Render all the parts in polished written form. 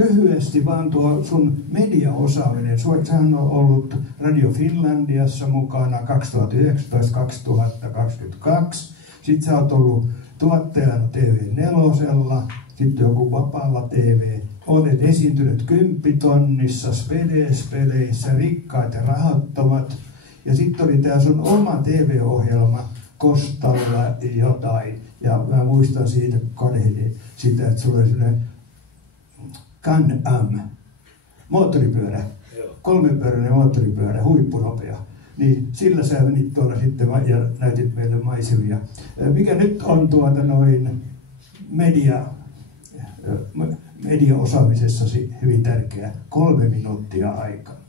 Lyhyesti vaan tuo sun mediaosaaminen. Sähän on ollut Radio Finlandiassa mukana 2019-2022. Sitten sä oot ollut tuottajana TV4, sitten joku Vapaalla TV. Olet esiintynyt 10-tonnissa, Spedes-peleissä, Rikkaat ja rahattomat. Ja sitten oli tää sun oma TV-ohjelma Kostalla jotain. Ja mä muistan siitä kadehdin sitä, että sulla oli sellainen Can-Am, moottoripyörä, 3-pyöräinen moottoripyörä, huippunopea. Niin sillä sä menit tuolla sitten ja näytit meille maisemia. Mikä nyt on media-osaamisessasi hyvin tärkeää? 3 minuuttia aikaa.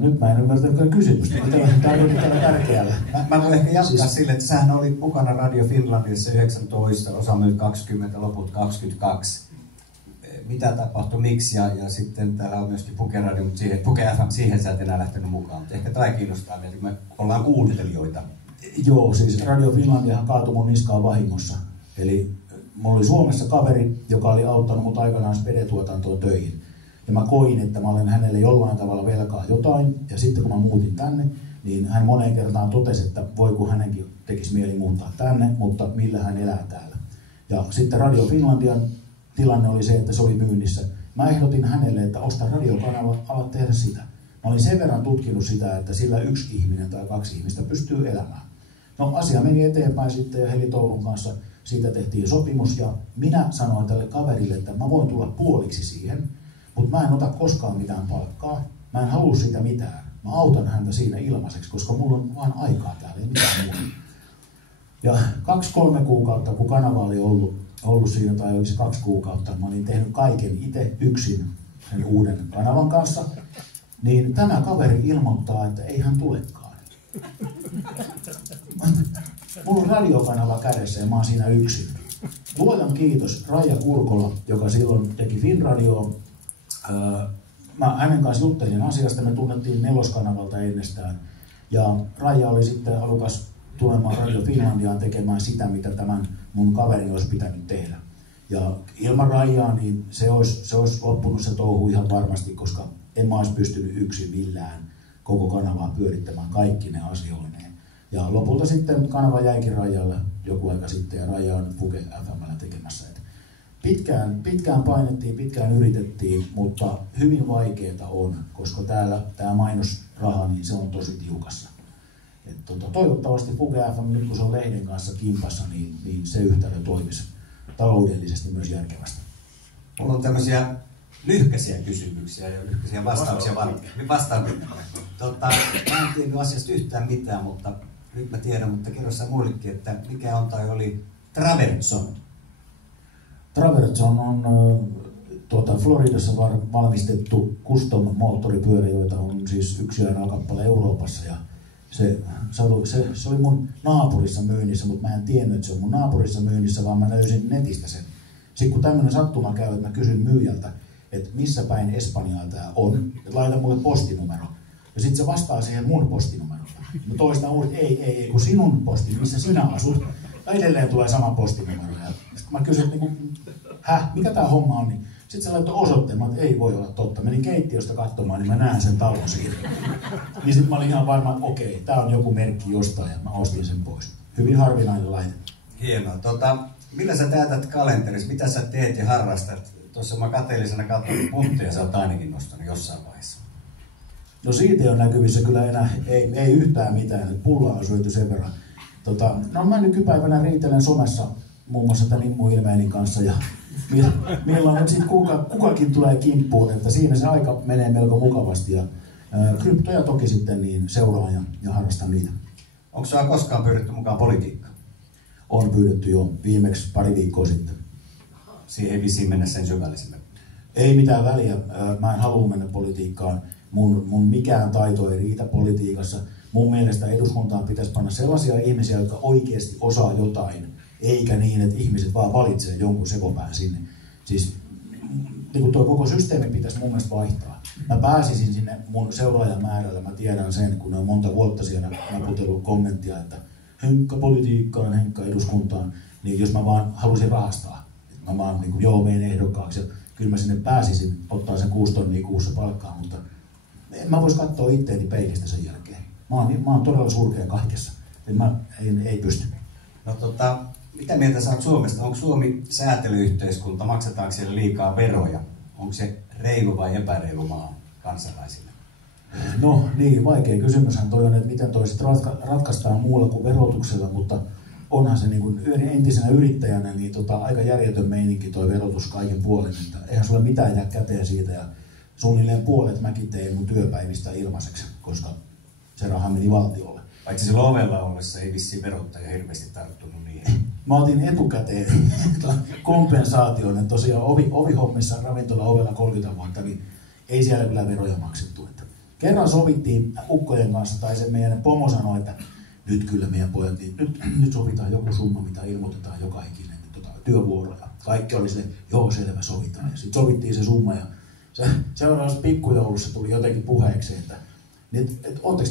Nyt mä en ymmärtänyt kysymystä. Tämä on täällä tärkeällä. Mä voin ehkä jatkaa sille, että sähän oli mukana Radio Finlandiassa 19, osa myös 20, loput 22. Mitä tapahtui, miksi ja sitten täällä on myöskin Puke-radio, mutta Puke FM, siihen sä et enää lähtenyt mukaan. Mutta ehkä tämä kiinnostaa meitä, kun me ollaan kuuntelijoita. Joo, siis Radio Finlandiahan kaatui mun niskaan vahingossa. Eli mulla oli Suomessa kaveri, joka oli auttanut mut aikanaan Spede-tuotantoon töihin. Ja mä koin, että mä olen hänelle jollain tavalla velkaa jotain. Ja sitten kun mä muutin tänne, niin hän moneen kertaan totesi, että voi kun hänenkin tekisi mieli muuttaa tänne, mutta millä hän elää täällä. Ja sitten Radio Finlandian tilanne oli se, että se oli myynnissä. Mä ehdotin hänelle, että osta radiokanava, ala tehdä sitä. Mä olin sen verran tutkinut sitä, että sillä 1 ihminen tai 2 ihmistä pystyy elämään. No asia meni eteenpäin sitten ja Heli Toulun kanssa siitä tehtiin sopimus. Ja minä sanoin tälle kaverille, että mä voin tulla puoliksi siihen. Mutta mä en ota koskaan mitään palkkaa, mä en halua siitä mitään. Mä autan häntä siinä ilmaiseksi, koska mulla on vaan aikaa täällä, ei mitään muuta. Ja 2-3 kuukautta, kun kanava oli ollut siinä, tai olisi 2 kuukautta, mä olin tehnyt kaiken itse yksin sen uuden kanavan kanssa, niin tämä kaveri ilmoittaa, että ei hän tulekaan. Mulla on radiokanava kädessä ja mä oon siinä yksin. Luojan kiitos Raija Kurkola, joka silloin teki Finradioa. Mä hänen kanssa juttelin asiasta, me tunnettiin 4-kanavalta ennestään. Ja Raija oli sitten halukas tulemaan Radio Finlandiaan tekemään sitä, mitä tämän mun kaveri olisi pitänyt tehdä. Ja ilman Raijaa niin se olisi loppunut se touhu ihan varmasti, koska en mä olisi pystynyt yksin millään koko kanavaa pyörittämään kaikki ne asioineen. Ja lopulta sitten kanava jäikin Raijalle joku aika sitten ja Raija on Puke FM:llä tekemässä. Pitkään painettiin, pitkään yritettiin, mutta hyvin vaikeaa on, koska tämä mainosraha, niin se on tosi tiukassa. Toivottavasti Puke FM, nyt kun se on lehden kanssa kimpassa, niin se yhtälö toimisi taloudellisesti myös järkevästi. Mulla on tämmöisiä lyhkäisiä kysymyksiä ja lyhkäisiä vastauksia varten. Vastaan. Mä en tiedä asiasta yhtään mitään, mutta nyt mä tiedän, mutta kerro sä muillekin, että mikä on tai oli Traverson. Traverson on Floridassa valmistettu custom-moottoripyörä, joita on siis yksi ainoa kappale Euroopassa. Ja se oli mun naapurissa myynnissä, mutta mä en tiennyt, että se on mun naapurissa myynnissä, vaan mä löysin netistä sen. Sitten kun tämmöinen sattuma käy, että mä kysyn myyjältä, että missä päin Espanjaa tää on, että laita mulle postinumero. Ja sitten se vastaa siihen mun postinumerolla. Mä toistan uudet, ei, kun sinun posti, missä sinä asut. Ja edelleen tulee sama postinumero. Sitten mä kysyin, että mikä tää homma on, niin sitten se laittoi osoitteen, että ei voi olla totta. Menin keittiöstä katsomaan, niin mä näen sen talon siinä. Niin sitten mä olin ihan varma, että okei, tää on joku merkki jostain, ja mä ostin sen pois. Hyvin harvinainen laite. Hienoa. Millä sä täytät kalenterissa? Mitä sä teet ja harrastat? Tuossa mä kateellisena katsoin puntteja, sä oot ainakin nostanut jossain vaiheessa. No siitä on näkyvissä kyllä enää, ei yhtään mitään, että pullaa on syöty sen verran. No mä nykypäivänä riitelen somessa muun muassa tämän immuilmeeni kanssa ja milloin nyt sitten kukakin tulee kimppuun, että siinä se aika menee melko mukavasti ja kryptoja toki sitten niin seuraan ja harrastan niitä. Onko sinua koskaan pyydetty mukaan politiikkaan? On pyydetty jo viimeksi pari viikkoa sitten. Siihen ei vissiin mennä sen syvällisille. Ei mitään väliä. Mä en halua mennä politiikkaan. Mun mikään taito ei riitä politiikassa. Mun mielestä eduskuntaan pitäisi panna sellaisia ihmisiä, jotka oikeasti osaa jotain, eikä niin, että ihmiset vaan valitsee jonkun sekopään sinne. Siis niin tuo koko systeemi pitäisi mun mielestä vaihtaa. Mä pääsisin sinne mun seuraajan määrällä, mä tiedän sen, kun on monta vuotta siellä naputellut kommenttia, että Henkka politiikkaan, Henkka eduskuntaan, niin jos mä vaan halusin rahastaa. mä oon niin kuin, menen ehdokkaaksi ja kyllä mä sinne pääsisin ottaa sen 6 tonnia kuussa palkkaa, mutta en mä vois katsoa itteeni peilistä sen jälkeen. Mä oon todella surkea kaikessa. Ei pysty. No mitä mieltä sä oot Suomesta? Onko Suomi säätelyyhteiskunta? Maksetaanko siellä liikaa veroja? Onko se reilu vai epäreilu maa kansalaisille? No niin, vaikea kysymyshän toi on, että miten toi sit ratkaistaan muulla kuin verotuksella, mutta onhan se niin kuin entisenä yrittäjänä niin aika järjetön meininki toi verotus kaiken puolin, että eihän sulle mitään jää käteen siitä ja suunnilleen puolet mäkin tein mun työpäivistä ilmaiseksi, koska se raha meni valtiolle. Paitsi sillä ovella ollessa ei vissiin verottaja hirveästi tarttunut niihin. Mä otin etukäteen kompensaation, että tosiaan ovihommissa ravintola ovella 30 vuotta, niin ei siellä kyllä veroja maksettu. Että kerran sovittiin ukkojen kanssa, tai se meidän pomo sanoi, että nyt kyllä meidän pojat, niin nyt sovitaan joku summa, mitä ilmoitetaan joka ikinen työvuoroja. Kaikki oli sille, joo selvä, sovitaan. Ja sitten sovittiin se summa ja seuraavassa pikkujoulussa tuli jotenkin puheeksi, että ootteko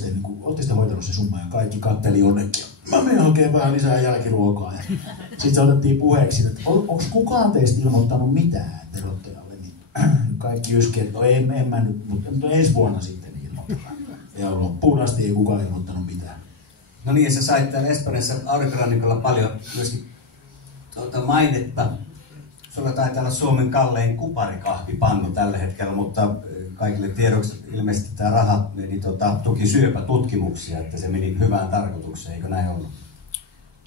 te hoitanut se summa ja kaikki katteli jonnekin. Mä menen hakemaan vähän lisää jälkiruokaa. Sitten se otettiin puheeksi, että onko kukaan teistä ilmoittanut mitään verottajalle? Niin kaikki yski, että no en mä nyt, mutta ensi vuonna sitten ilmoittaa. Ja loppuun asti ei kukaan ilmoittanut mitään. No niin, ja sä sait täällä Espanjassa aurinkorannikolla paljon myöskin mainetta. Sulla taitaa olla Suomen kallein kuparikahvipannu tällä hetkellä, mutta kaikille tiedoksi ilmeisesti tämä raha meni, tuki syöpätutkimuksia, että se meni hyvään tarkoitukseen, eikö näin ollut?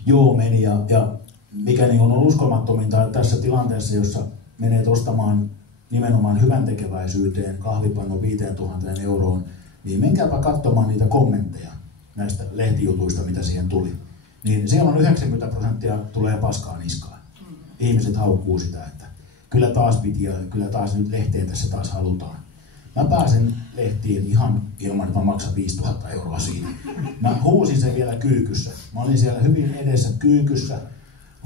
Joo, meni ja mikä niin on uskomattominta tässä tilanteessa, jossa menet ostamaan nimenomaan hyväntekeväisyyteen kahvipannu 5000 euroon, niin menkääpä katsomaan niitä kommentteja näistä lehtijutuista, mitä siihen tuli. Niin siellä on 90% tulee paskaa niskaan. Ihmiset haukkuu sitä, että kyllä taas piti ja kyllä taas nyt lehteen tässä taas halutaan. Mä pääsen lehtiin ihan ilman, että mä maksan 5000 euroa siinä. Mä huusin sen vielä kyykyssä. Mä olin siellä hyvin edessä kyykyssä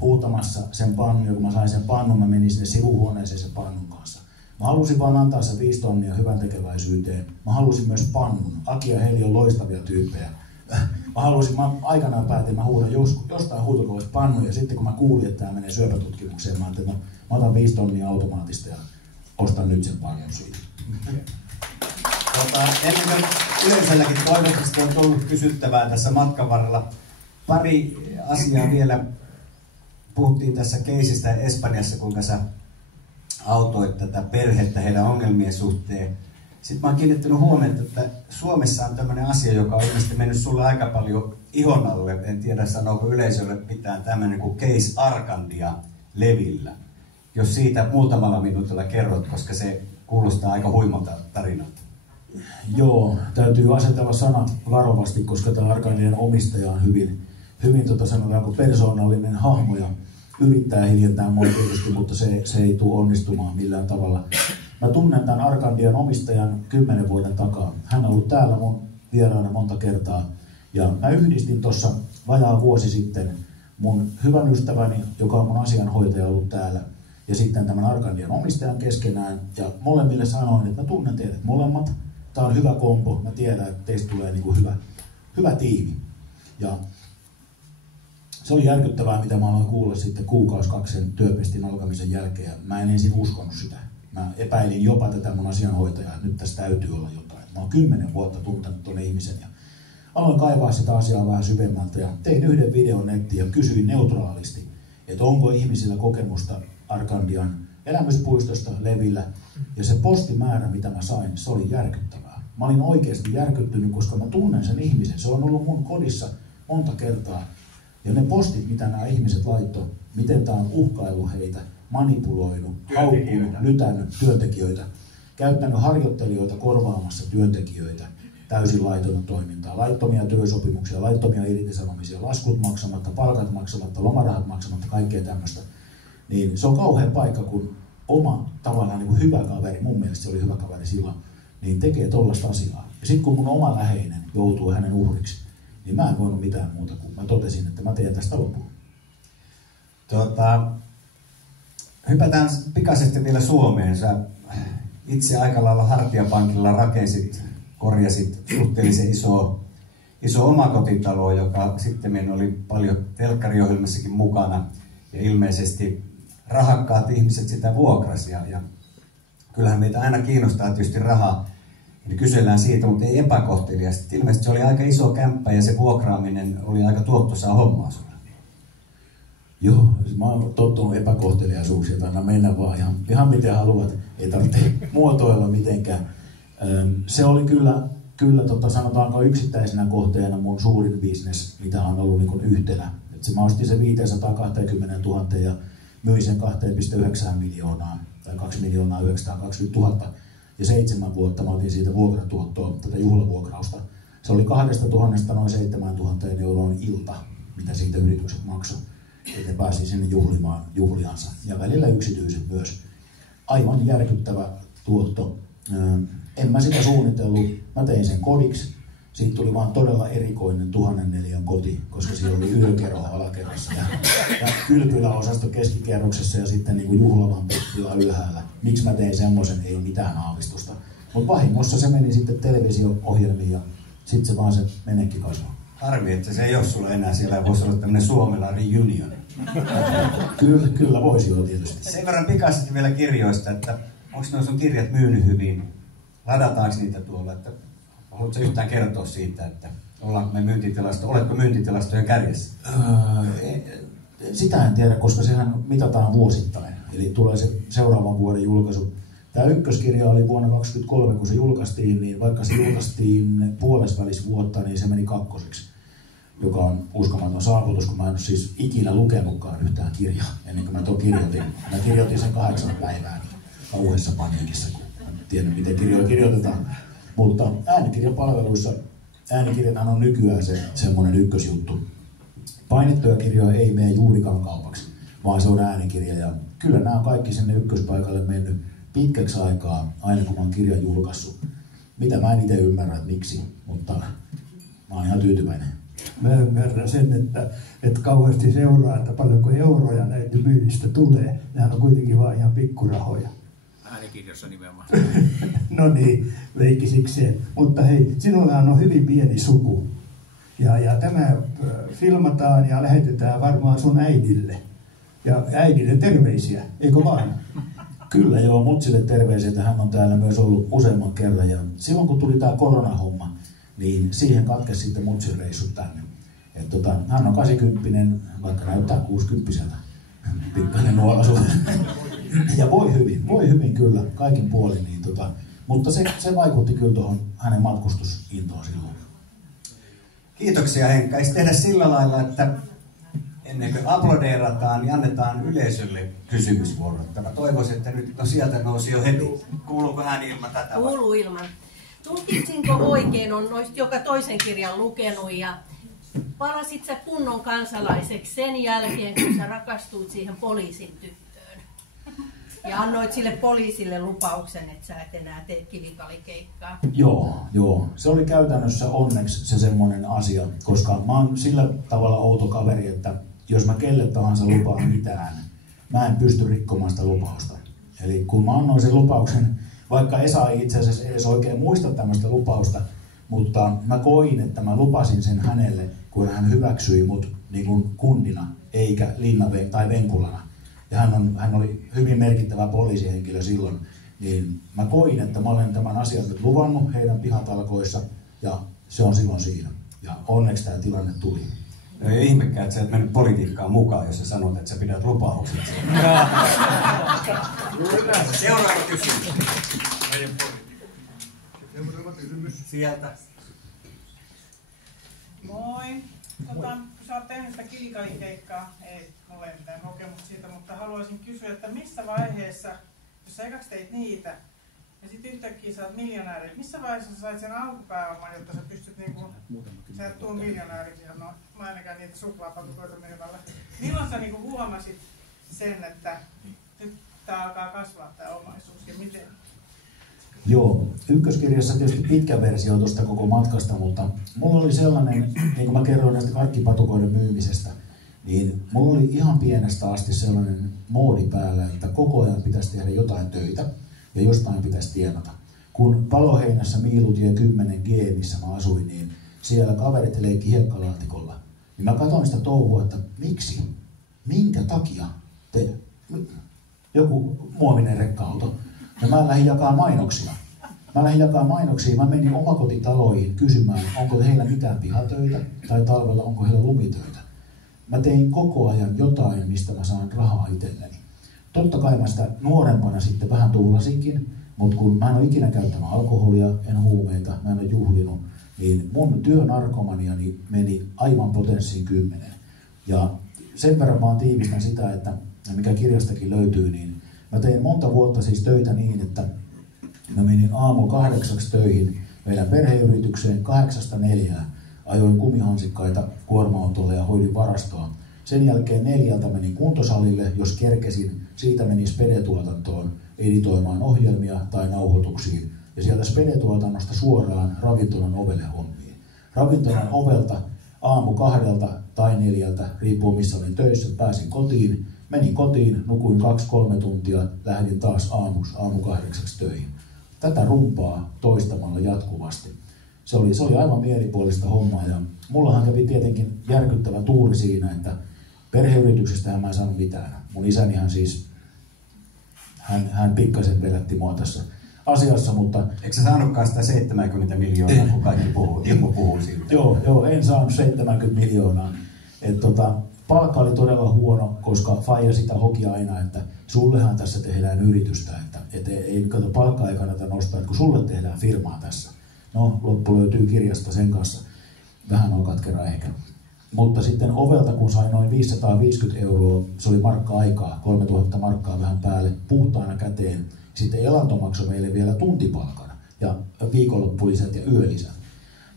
huutamassa sen pannun, ja kun mä sain sen pannun, mä menin sinne sivuhuoneeseen sen pannun kanssa. Mä halusin vaan antaa sen 5 tonnia hyvän tekeväisyyteen. Mä halusin myös pannun. Aki ja Heli on loistavia tyyppejä. Mä aikanaan päätin, mä huudan jostain huutokoulusta pannun, ja sitten kun mä kuulin, että tämä menee syöpätutkimukseen, mä ajattelin, että mä otan 5 tonnia automaattista ja ostan nyt sen pannun siitä. Ennen kuin yleiselläkin toivottavasti on tullut kysyttävää tässä matkan varrella. Pari asiaa vielä. Puhuttiin tässä keisistä Espanjassa, kuinka sä autoit tätä perhettä heidän ongelmien suhteen. Sitten mä oon kiinnittänyt huomiota, että Suomessa on tämmöinen asia, joka on ilmeisesti mennyt sulle aika paljon ihon alle. En tiedä, sanooko yleisölle mitään tämmöinen kuin Case Arcandia levillä. Jos siitä muutamalla minuutilla kerrot, koska se kuulostaa aika huimalta tarinalta. Joo, täytyy asetella sanat varovasti, koska tämä Arcandian omistaja on hyvin sanotaanko persoonallinen hahmo ja yrittää hiljentää mua tietysti, mutta se ei tule onnistumaan millään tavalla. Mä tunnen tämän Arcandian omistajan 10 vuoden takaa. Hän on ollut täällä mun vieraana monta kertaa. Ja mä yhdistin tuossa vajaa vuosi sitten mun hyvän ystäväni, joka on mun asianhoitaja ollut täällä, ja sitten tämän Arcandian omistajan keskenään. Ja molemmille sanoin, että mä tunnen teidät molemmat. Tää on hyvä kombo. Mä tiedän, että teistä tulee niinku hyvä tiimi. Ja se oli järkyttävää, mitä mä aloin kuulla sitten 1-2 kuukautta sen työpestin alkamisen jälkeen. Mä en ensin uskonut sitä. Mä epäilin jopa tätä mun asianhoitajaa, että nyt tässä täytyy olla jotain. Mä oon 10 vuotta tuntenut tuon ihmisen ja aloin kaivaa sitä asiaa vähän syvemmältä ja tein yhden videon nettiin ja kysyin neutraalisti, että onko ihmisillä kokemusta Arcandian elämyspuistosta levillä. Ja se postimäärä, mitä mä sain, se oli järkyttävää. Mä olin oikeasti järkyttynyt, koska mä tunnen sen ihmisen. Se on ollut mun kodissa monta kertaa. Ja ne postit, mitä nämä ihmiset laittoi, miten tää on uhkaillut heitä, manipuloinut, haukkunut, lytännyt työntekijöitä, käyttänyt harjoittelijoita korvaamassa työntekijöitä, täysin laitonta toimintaa, laittomia työsopimuksia, laittomia irtisanomisia, laskut maksamatta, palkat maksamatta, lomarahat maksamatta, kaikkea tämmöistä. Niin se on kauhean paikka, kun oma tavallaan niin kuin hyvä kaveri, mun mielestä se oli hyvä kaveri silloin, niin tekee tollaista asiaa. Ja sitten kun mun oma läheinen joutuu hänen uhriksi, niin mä en voinut mitään muuta kuin mä totesin, että mä teen tästä lopun. Hypätään pikaisesti vielä Suomeen. Sä itse aika lailla Hartiapankilla korjasit suhteellisen iso omakotitalo, joka sitten oli paljon telkkariohjelmissakin mukana. Ja ilmeisesti rahakkaat ihmiset sitä vuokrasi. Ja kyllähän meitä aina kiinnostaa tietysti rahaa. Eli kysellään siitä, mutta ei epäkohteliaasti. Ilmeisesti se oli aika iso kämppä ja se vuokraaminen oli aika tuottoisaa hommaa sulle. Joo, mä oon tottunut epäkohteliaisuuksia, että aina mennä vaan ihan miten haluat, ei tarvitse muotoilla mitenkään. Se oli kyllä sanotaanko yksittäisenä kohteena mun suurin bisnes, mitä on ollut niin kuin yhtenä. Et mä ostin sen 520 000 ja myin sen 2,9 miljoonaa tai 2 920 000 ja 7 vuotta mä otin siitä vuokratuottoa, tätä juhlavuokrausta. Se oli 2 000 noin 7 000 euroon ilta, mitä siitä yritykset maksoi. Että pääsi sinne juhlimaan juhliansa ja välillä yksityiset myös. Aivan järkyttävä tuotto. En mä sitä suunnitellut. Mä tein sen kodiksi. Siitä tuli vaan todella erikoinen 1000 neliön koti, koska siellä oli yökerho alakerrassa ja kylpyläosasto keskikerroksessa ja sitten niin kuin juhlavampi tila ylhäällä. Miksi mä tein semmoisen, ei ole mitään aavistusta. Mutta vahingossa se meni sitten televisio-ohjelmiin ja sitten se vaan se menekki kasvaa. Harmi, että se ei ole sulla enää siellä, voisi olla tämmöinen Suomella reunion. Kyllä voisi olla tietysti. Sen verran pikaisesti vielä kirjoista, että onko nuo sun kirjat myynyt hyvin? Ladataanko niitä tuolla? Että haluatko yhtään kertoa siitä, että oletko myyntitilastojen kärjessä? Sitä en tiedä, koska sehän mitataan vuosittain. Eli tulee se seuraavan vuoden julkaisu. Tämä ykköskirja oli vuonna 2023, kun se julkaistiin, niin vaikka se julkaistiin puolesvälis vuotta, niin se meni kakkoseksi, joka on uskomaton saavutus, kun mä en ole siis ikinä lukenutkaan yhtään kirjaa ennen kuin mä tuon kirjoitin. Mä kirjoitin sen 8 päivää kauheassa paniikissa, kun mä en tiedä, miten kirjoja kirjoitetaan. Mutta äänikirjapalveluissa, äänikirjathan on nykyään se semmoinen ykkösjuttu. Painettuja kirjoja ei mene juurikaan kaupaksi, vaan se on äänikirja. Ja kyllä nämä on kaikki sinne ykköspaikalle mennyt pitkäksi aikaa, aina kun mä oon kirjan julkaissut. Mitä mä en itse ymmärrä, että miksi, mutta mä oon ihan tyytyväinen. Mä ymmärrän sen, että kauheasti seuraa, että paljonko euroja näitä myynnistä tulee. Nehän on kuitenkin vaan ihan pikkurahoja. Äänikirjassa nimenomaan. No niin, leikkisikseen. Mutta hei, sinullahan on hyvin pieni suku. Ja tämä filmataan ja lähetetään varmaan sun äidille. Ja äidille terveisiä, eikö vaan? Kyllä joo, mutsille terveisiä, että hän on täällä myös ollut useamman kerran. Ja silloin kun tuli tämä koronahomma, niin siihen katkesi sitten mutsin reissut tänne. Hän on 80, vaikka näyttää 60-vuotiaalta. Pikkainen nuolasu. Ja voi hyvin kyllä, kaikin puolin. Niin mutta se vaikutti kyllä tuohon hänen matkustusintoon silloin. Kiitoksia Henkka. Eikö tehdä sillä lailla, että ennen kuin aplodeerataan, niin annetaan yleisölle kysymysvuorot. Mä toivoisin, että nyt sieltä nousi jo heti. Kuuluuko hän ilman tätä? Kuuluu ilman. Tulkitsinko oikein, on noista joka toisen kirjan lukenut ja palasit sä kunnon kansalaiseksi sen jälkeen, kun sä rakastuit siihen poliisin tyttöön. Ja annoit sille poliisille lupauksen, että sä et enää tee kivikalikeikkaa. Joo. Se oli käytännössä onneksi se semmoinen asia, koska mä oon sillä tavalla outo kaveri, että jos mä kelle tahansa lupaan mitään, mä en pysty rikkomaan sitä lupausta. Eli kun mä annoin sen lupauksen, vaikka Esa ei itse asiassa edes oikein muista tämmöistä lupausta, mutta mä koin, että mä lupasin sen hänelle, kun hän hyväksyi mut niin kuin kundina, eikä tai venkulana. Ja hän oli hyvin merkittävä poliisihenkilö silloin, niin mä koin, että mä olen tämän asian nyt luvannut heidän pihatalkoissa, ja se on silloin siinä. Ja onneksi tämä tilanne tuli. No ei ihmekään, että sä et mennyt politiikkaan mukaan, jos sä sanot, että sä pidät lupaukset. Seuraava kysymys. Sieltä. Moi. Kun sä oot tehnyt sitä kivikalikeikkaa, ei mulla ei mitään kokemusta siitä, mutta haluaisin kysyä, että missä vaiheessa, jos sä ekaksi teit niitä, ja sitten yhtäkkiä sä oot miljonääri, missä vaiheessa sä sait sen alkupääoman, jotta sä pystyt niinku, sä et tuu miljonääriksi, ja no mä ainakaan niitä suklaapatukoita myymällä. Milloin sä niinku huomasit sen, että nyt tää alkaa kasvaa tää omaisuus, ja miten? Joo, ykköskirjassa tietysti pitkä versio tuosta koko matkasta, mutta mulla oli sellainen, niin kuin mä kerroin näistä karkkipatukoiden myymisestä, niin mulla oli ihan pienestä asti sellainen moodi päällä, että koko ajan pitäisi tehdä jotain töitä ja jostain pitäisi tienata. Kun Paloheinässä Miilutie 10G, missä mä asuin, niin siellä kaverit leikki hiekkalaatikolla. Niin mä katsoin sitä touhua, että miksi? Minkä takia te joku muovinen rekka-auto. Ja mä lähdin jakaa mainoksia. Mä menin omakotitaloihin kysymään, onko heillä mitään pihatöitä tai talvella onko heillä lumitöitä. Mä tein koko ajan jotain, mistä mä saan rahaa itselleni. Totta kai mä sitä nuorempana sitten vähän tuulasinkin, mutta kun mä en ole ikinä käyttänyt alkoholia, en huumeita, mä en ole juhlinut, niin mun työnarkomaniani meni aivan potenssiin 10. Ja sen verran mä tiivistän sitä, että mikä kirjastakin löytyy, niin mä tein monta vuotta siis töitä niin, että mä menin aamulla 8 töihin meidän perheyritykseen 8-4. Ajoin kumihansikkaita kuorma-autolle ja hoidin varastoa. Sen jälkeen 4 menin kuntosalille, jos kerkesin. Siitä menin Spede-tuotantoon editoimaan ohjelmia tai nauhoituksiin. Ja sieltä Spede-tuotannosta suoraan ravintolan ovelle hommiin. Ravintolan ovelta aamu 2 tai 4, riippuu missä olin töissä, pääsin kotiin. Menin kotiin, nukuin 2-3 tuntia, lähdin taas aamu 8 töihin. Tätä rumpaa toistamalla jatkuvasti. Se oli aivan mielipuolista hommaa ja mullahan kävi tietenkin järkyttävä tuuri siinä, että perheyrityksestähän mä en saanut mitään. Mun isänihan siis, hän pikkasen vedätti mua tässä asiassa, mutta... Eikö sä saanutkaan sitä 70 miljoonaa, kun kaikki puhuu? Timmo puhuu siitä. Joo, en saanut 70 miljoonaa. Palkka oli todella huono, koska faija sitä hoki aina, että sullehan tässä tehdään yritystä, että ei kato, palkkaa ei kannata nostaa, että kun sulle tehdään firmaa tässä. No, loppu löytyy kirjasta sen kanssa. Vähän on katkera ehkä. Mutta sitten ovelta, kun sain noin 550 €, se oli markka-aikaa, 3000 markkaa vähän päälle, puhtaana käteen. Sitten elanto maksoi meille vielä tuntipalkan ja viikonloppulisät ja yölisät.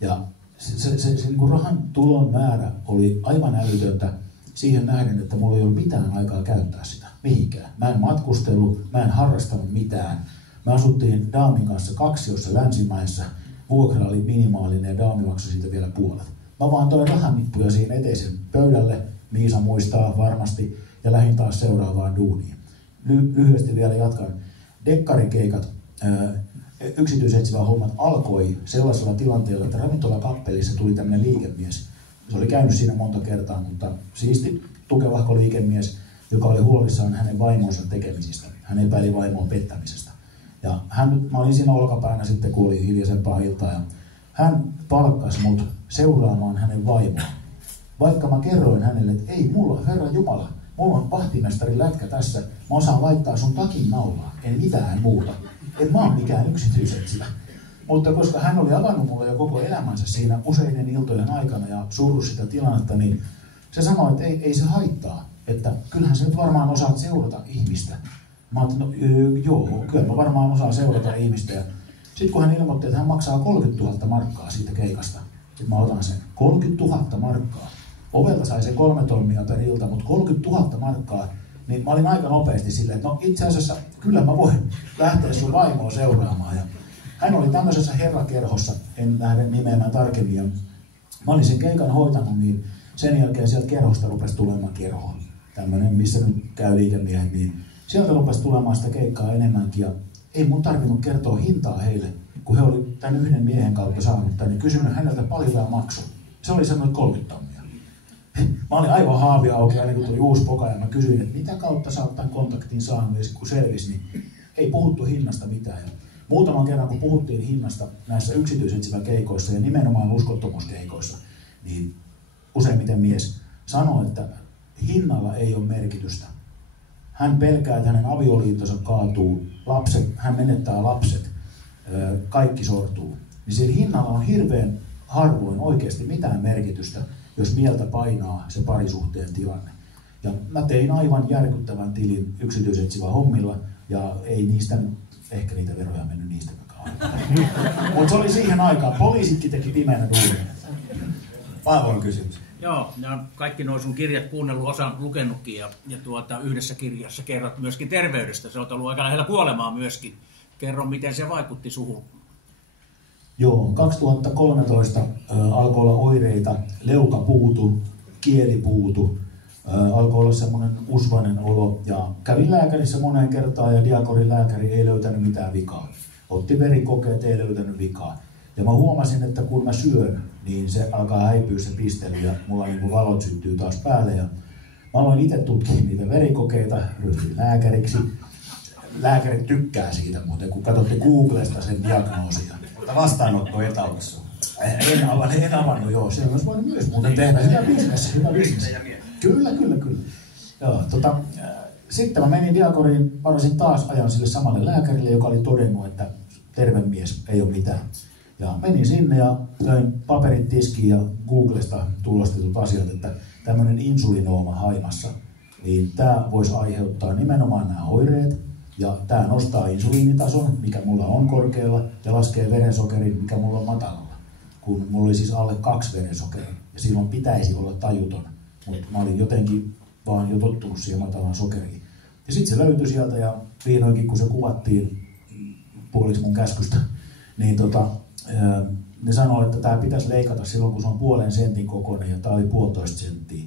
Ja se niin kuin rahan tulon määrä oli aivan älytöntä siihen nähden, että mulla ei ollut mitään aikaa käyttää sitä mihinkään. Mä en matkustellut, mä en harrastanut mitään. Me asuttiin Daamin kanssa kaksiossa Länsimäessä. Vuokra oli minimaalinen ja Daami maksoi siitä vielä puolet. Mä vaan toin rahanippuja siinä eteisen pöydälle, Miisa muistaa varmasti, ja lähdin taas seuraavaan duuniin. Lyhyesti vielä jatkan. Dekkarikeikat, yksityisetsivä hommat alkoi sellaisella tilanteella, että ravintolakappelissa tuli tämmöinen liikemies. Se oli käynyt siinä monta kertaa, mutta siisti, tukevahko liikemies, joka oli huolissaan hänen vaimonsa tekemisistä. Hän epäili vaimon pettämisestä. Ja mä olin siinä olkapäänä sitten, kun oli hiljaisempaa iltaa, ja hän palkkasi mut seuraamaan hänen vaimoaan. Vaikka mä kerroin hänelle, että ei mulla, Herran Jumala, mulla on vahtimestarin lätkä tässä, mä osaan laittaa sun takin naulaan, en mitään muuta. En mä oon mikään yksityisetsivä. Mutta koska hän oli avannut mulle jo koko elämänsä siinä useiden iltojen aikana ja surru sitä tilannetta, niin se sanoi, että ei se haittaa, että kyllähän sä nyt varmaan osaat seurata ihmistä. Mä ajattelin, no joo, kyllä mä varmaan osaan seurata ihmistä. Sitten kun hän ilmoitti, että hän maksaa 30 000 markkaa siitä keikasta, sitten mä otan sen 30 000 markkaa. Ovelta sai sen 3 tonnia per ilta, mutta 30 000 markkaa, niin mä olin aika nopeasti silleen, että no itse asiassa kyllä mä voin lähteä sun vaimoon seuraamaan. Ja hän oli tämmöisessä herrakerhossa, en lähde nimeämään tarkemmin. Ja mä olin sen keikan hoitanut, niin sen jälkeen sieltä kerhosta rupesi tulemaan kerho. Tämmöinen, missä nyt käy liikemiehet, niin sieltä rupesi tulemaan sitä keikkaa enemmänkin. Ja ei mun tarvinnut kertoa hintaa heille, kun he oli tämän yhden miehen kautta saanut tänne, kysynyt häneltä paljon tämä maksu. Se oli sanonut 30 tonnia. Mä olin aivan haavia auki, aina kun tuli uusi poka, ja mä kysyin, että mitä kautta sä oot tämän kontaktin saanut, ja kun selvisi, niin ei puhuttu hinnasta mitään. Ja muutaman kerran, kun puhuttiin hinnasta näissä yksityisetsivä keikoissa ja nimenomaan uskottomuuskeikoissa, niin useimmiten mies sanoi, että hinnalla ei ole merkitystä. Hän pelkää, että hänen avioliittonsa kaatuu, hän menettää lapset, kaikki sortuu. Niin sillä hinnalla on hirveän harvoin oikeasti mitään merkitystä, jos mieltä painaa se parisuhteen tilanne. Ja mä tein aivan järkyttävän tilin yksityisetsivä hommilla, ja ei niistä, ehkä niitä veroja mennyt niistä kauan. Mutta se oli siihen aikaan. Poliisitkin teki pimeänä duunia. Paavon kysymys. Joo, ja kaikki nuo sun kirjat kuunnellut, osa lukenutkin, ja yhdessä kirjassa kerrot myöskin terveydestä. Se on ollut aika lähellä kuolemaa myöskin. Kerro, miten se vaikutti suhun. Joo, 2013 alkoi olla oireita, leuka puutu, kieli puutu, alkoi olla semmoinen usvainen olo, ja kävin lääkärissä moneen kertaan, ja diakorin lääkäri ei löytänyt mitään vikaa. Otti verikokeet, ei löytänyt vikaa. Ja mä huomasin, että kun mä syön, niin se alkaa häipyä se pistely, ja mulla niin kuin valot syttyy taas päälle, ja Mä aloin itse tutkia niitä verikokeita, ryhdyin lääkäriksi. Lääkärit tykkää siitä muuten, kun katsotte Googlesta sen diagnoosia. Mutta vastaanotto etäudessa. En avannut, joo. Se olisi voinut myös muuten tehdä. Hyvä bisnes. Kyllä. Joo, sitten mä menin Diakoriin, varasin taas ajan sille samalle lääkärille, joka oli todennut, että terve mies, ei ole mitään. Ja menin sinne ja löin paperit tiskiin ja Googlesta tulostetut asiat, että tämmöinen insulinooma haimassa, niin tämä voisi aiheuttaa nimenomaan nämä oireet. Ja tämä nostaa insuliinitason, mikä mulla on korkealla, ja laskee verensokerin, mikä mulla on matalalla. Kun mulla oli siis alle 2 verensokeri, ja silloin pitäisi olla tajuton. Mutta mä olin jotenkin vaan jo tottunut siihen matalaan sokeriin. Ja sitten se löytyi sieltä, ja vihdoinkin kun se kuvattiin puoliksi mun käskystä, niin ne sanoi, että tämä pitäisi leikata silloin, kun se on 0,5 sentin kokoinen, ja tämä oli 1,5 senttiä.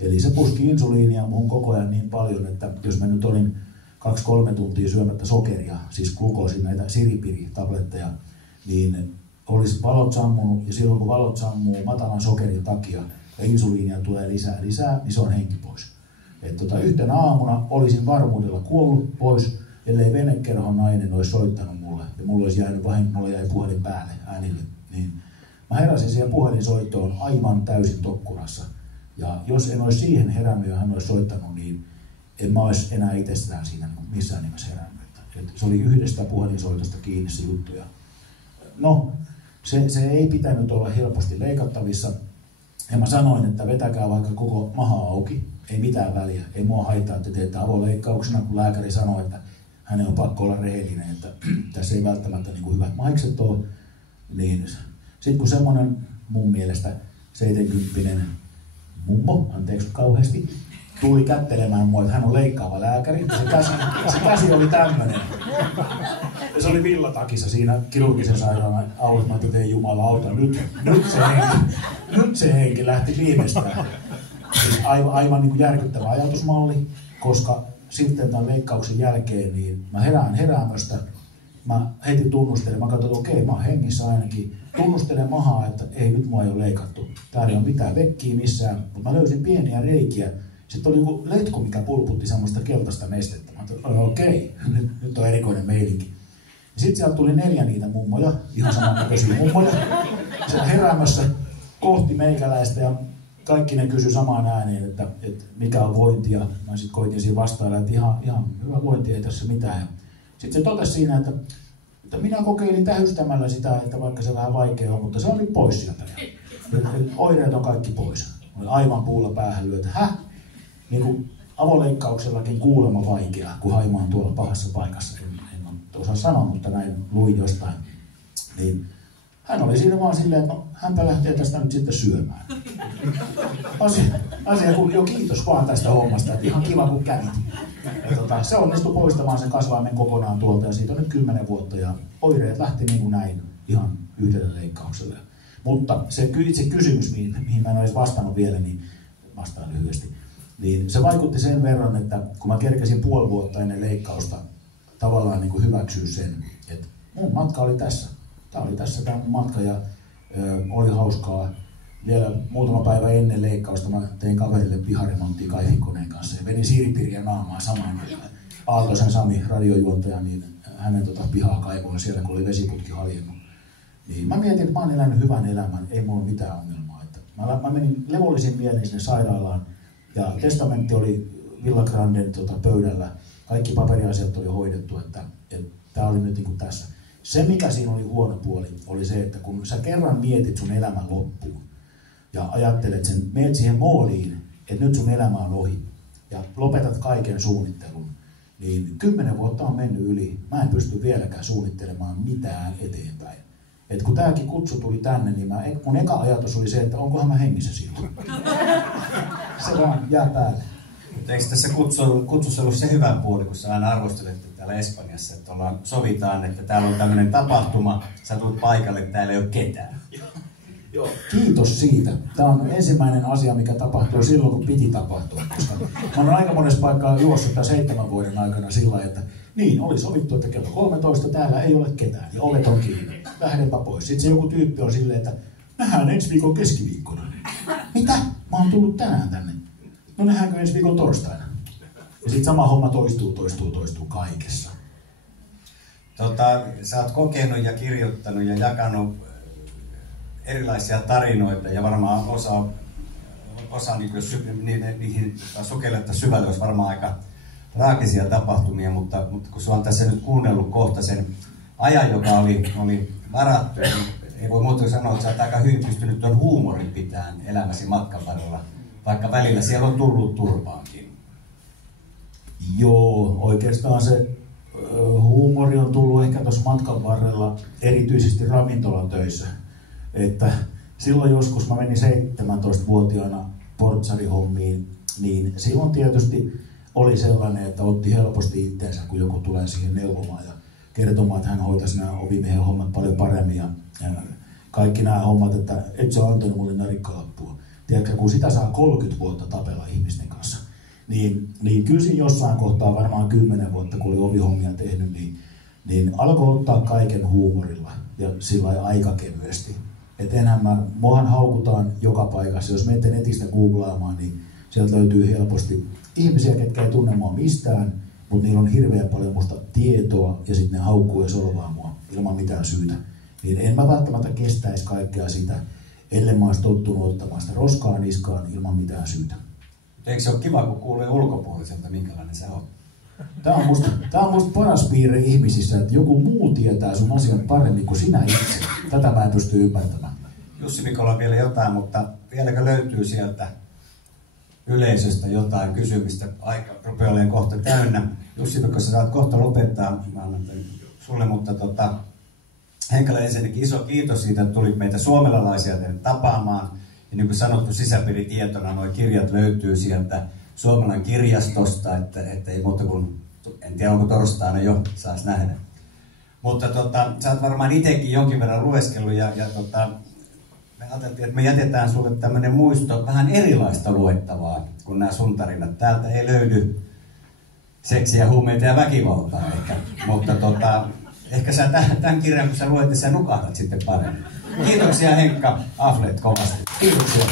Eli se puski insuliinia mun koko ajan niin paljon, että jos mä nyt olin 2-3 tuntia syömättä sokeria, siis glukoosin näitä siripiritabletteja, niin olisi valot sammunut, ja silloin kun valot sammuu matalan sokerin takia ja insuliinia tulee lisää, niin se on henki pois. Yhtenä aamuna olisin varmuudella kuollut pois, ellei venekerhon nainen olisi soittanut mulle, ja mulla jäi puhelin päälle äänille. Niin mä heräsin siihen puhelinsoittoon aivan täysin tokkurassa, ja jos en olisi siihen herännyt ja hän olisi soittanut, niin en mä olisi enää itsestään siinä missään nimessä herännyt. Se oli yhdestä puhelinsoitosta kiinni se juttu. No, se ei pitänyt olla helposti leikattavissa. Ja mä sanoin, että vetäkää vaikka koko maha auki. Ei mitään väliä. Ei mua haittaa, että teette avoleikkauksena, kun lääkäri sanoi, että hänen on pakko olla rehellinen, että tässä ei välttämättä niin kuin hyvät maikset ole. Niin sitten kun semmoinen mun mielestä 70 mummo, anteeksi kauheasti, tuli kättelemään mua, että hän on leikkaava lääkäri. Se käsi oli tämmöinen. Ja se oli villatakissa siinä kirurgisen sairaalan aulassa. Mä ajattelin, että Jumala auta, nyt se henki lähti viimeistään. Siis aivan niin kuin järkyttävä ajatusmalli, koska sitten tämän leikkauksen jälkeen niin mä herään heräämöstä. Mä heti tunnustelen, mä katson, että okei, mä oon hengissä ainakin. Tunnustelen mahaa, että ei, nyt mua ei ole leikattu. Täällä ei ole mitään vekkiä missään, mutta mä löysin pieniä reikiä. Sitten oli joku letku, mikä pulputti semmoista keltaista nestettä. Mä ajattelin, okei, nyt on erikoinen meilinki. Sitten sieltä tuli 4 niitä mummoja, ihan samannäköisiä mummoja. Siellä heräämässä kohti meikäläistä ja kaikki ne kysyi samaan ääneen, että mikä on vointi. Ja mä sitten koitin siinä vastailla, että ihan hyvä vointi, ei tässä mitään. Sitten se totesi siinä, että minä kokeilin tähystämällä sitä, että vaikka se vähän vaikea on, mutta se oli pois sieltä. Oireet on kaikki pois. Oli aivan puulla päähän lyötä. Niin kuin avoleikkauksellakin kuulemma vaikeaa, kun haima on tuolla pahassa paikassa. En osaa sanoa, mutta näin luin jostain. Niin hän oli siinä vaan silleen, että no, hänpä lähtee tästä nyt sitten syömään. Asia kun jo kiitos vaan tästä hommasta, että ihan kiva kun kävit. Se onnistui poistamaan sen kasvaimen kokonaan tuolta ja siitä on nyt 10 vuotta ja oireet lähti niin kuin näin ihan yhdelle leikkaukselle. Mutta se kysymys, mihin mä en olisi vastannut vielä, niin vastaan lyhyesti. Niin se vaikutti sen verran, että kun mä kerkesin 5 vuotta ennen leikkausta tavallaan niin kuin hyväksyä sen, että mun matka oli tässä. Tämä oli tässä tämä mun matka ja oli hauskaa. Vielä muutama päivä ennen leikkausta mä tein kaverille piharemonttia kaivinkoneen kanssa ja vedin siiripiriä naamaa samaan. Aaltosen Sami, radiojuontaja, niin hänen pihaa kaivoin siellä, kun oli vesiputki haljennut. Niin mä mietin, että mä oon elänyt hyvän elämän, ei mulla ole mitään ongelmaa. Että mä menin levollisin mielin sinne sairaalaan ja testamentti oli Villa Granden pöydällä. Kaikki paperiasiat oli hoidettu, että tää oli nyt niin kuin tässä. Se, mikä siinä oli huono puoli, oli se, että kun sä kerran mietit sun elämän loppuun ja ajattelet sen, meet siihen moodiin, että nyt sun elämä on ohi ja lopetat kaiken suunnittelun, niin 10 vuotta on mennyt yli. Mä en pysty vieläkään suunnittelemaan mitään eteenpäin. Et kun tääkin kutsu tuli tänne, niin mun eka ajatus oli se, että onkohan mä hengissä silloin. Se vaan jää päälle. Eikö tässä kutsussa ollut se hyvä puoli, kun sä aina arvostelette täällä Espanjassa, että sovitaan, että täällä on tämmöinen tapahtuma, sä tulet paikalle, että täällä ei ole ketään. Joo. Kiitos siitä. Tämä on ensimmäinen asia, mikä tapahtuu silloin, kun piti tapahtua. Koska mä olen aika monessa paikkaa juossut tämän 7 vuoden aikana sillä lailla, että niin, oli sovittu, että kello 13 täällä ei ole ketään ja ovet on kiinni. Lähdenpä pois. Sitten se joku tyyppi on silleen, että nähdään ensi viikon keskiviikkona. Mitä? Mä oon tullut tänään tänne. No nähdäänkö ensi viikolla torstaina. Ja sitten sama homma toistuu kaikessa. Sä oot kokenut ja kirjoittanut ja jakanut erilaisia tarinoita ja varmaan osa niihin sukelletta syvälle olisi varmaan aika traagisia tapahtumia, mutta kun sä on tässä nyt kuunnellut kohta sen ajan, joka oli varattu, niin ei voi muuta sanoa, että sä oot aika hyvin pystynyt tuon huumorin pitämään elämäsi matkan varrella, vaikka välillä siellä on tullut turpaankin. Joo, oikeastaan se huumori on tullut ehkä tuossa matkan varrella erityisesti ravintolan töissä. Että silloin joskus mä menin 17-vuotiaana portsarihommiin, niin silloin tietysti oli sellainen, että otti helposti itseensä, kun joku tulee siihen neuvomaan ja kertomaan, että hän hoitaisi nämä ovimiehen hommat paljon paremmin. Ja kaikki nämä hommat, että et sä antanut mulle narikkalappua. Tiedätkö, kun sitä saa 30 vuotta tapella ihmisten kanssa, niin kyllä siinä jossain kohtaa, varmaan 10 vuotta, kun oli ovihommia tehnyt, niin alkoi ottaa kaiken huumorilla ja sillä aika kevyesti. Että muahan haukutaan joka paikassa. Jos menette netistä googlaamaan, niin sieltä löytyy helposti ihmisiä, ketkä ei tunne mua mistään, mutta niillä on hirveän paljon musta tietoa ja sitten ne haukkuu ja solvaa mua ilman mitään syytä. Niin en mä välttämättä kestäisi kaikkea sitä, ellei mä olisi tottunut ottamaan sitä roskaa niskaan ilman mitään syytä. Eikö se ole kiva, kun kuulee ulkopuoliselta, minkälainen sä oot? Tämä on musta paras piirre ihmisissä, että joku muu tietää sun asian paremmin kuin sinä itse. Tätä mä en pysty ymmärtämään. Jussi Mikolla on vielä jotain, mutta vieläkö löytyy sieltä yleisöstä jotain kysymistä? Aika rupeaa olemaan kohta täynnä. Jussi Mikko, sä saat kohta lopettaa. Mä annan sulle, mutta Henkalle ensinnäkin iso kiitos siitä, että tulit meitä suomalalaisia tänne tapaamaan. Ja niin kuin sanottu, sisäpiiritietona nuo kirjat löytyy sieltä Suomalan kirjastosta, että ei muuta kuin, en tiedä onko torstaina jo, saas nähdä. Mutta sä oot varmaan itsekin jonkin verran lueskellut ja me ajateltiin, että me jätetään sulle tämmöinen muisto, vähän erilaista luettavaa kuin nämä sun tarinat. Täältä ei löydy seksiä, huumeita ja väkivaltaa ehkä, mutta ehkä sä tämän kirjan, kun sä luet, sä nukahdat sitten paremmin. Kiitoksia Henkka Aflet kovasti. Kiitoksia.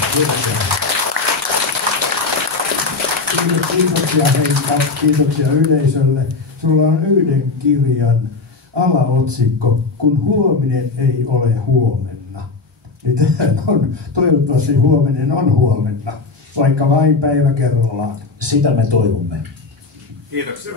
Kiitoksia Henkka, kiitoksia yleisölle. Sulla on yhden kirjan alaotsikko, kun huominen ei ole huomenna. Niin on, toivottavasti huominen on huomenna, vaikka vain päivä kerrallaan. Sitä me toivomme. Kiitoksia.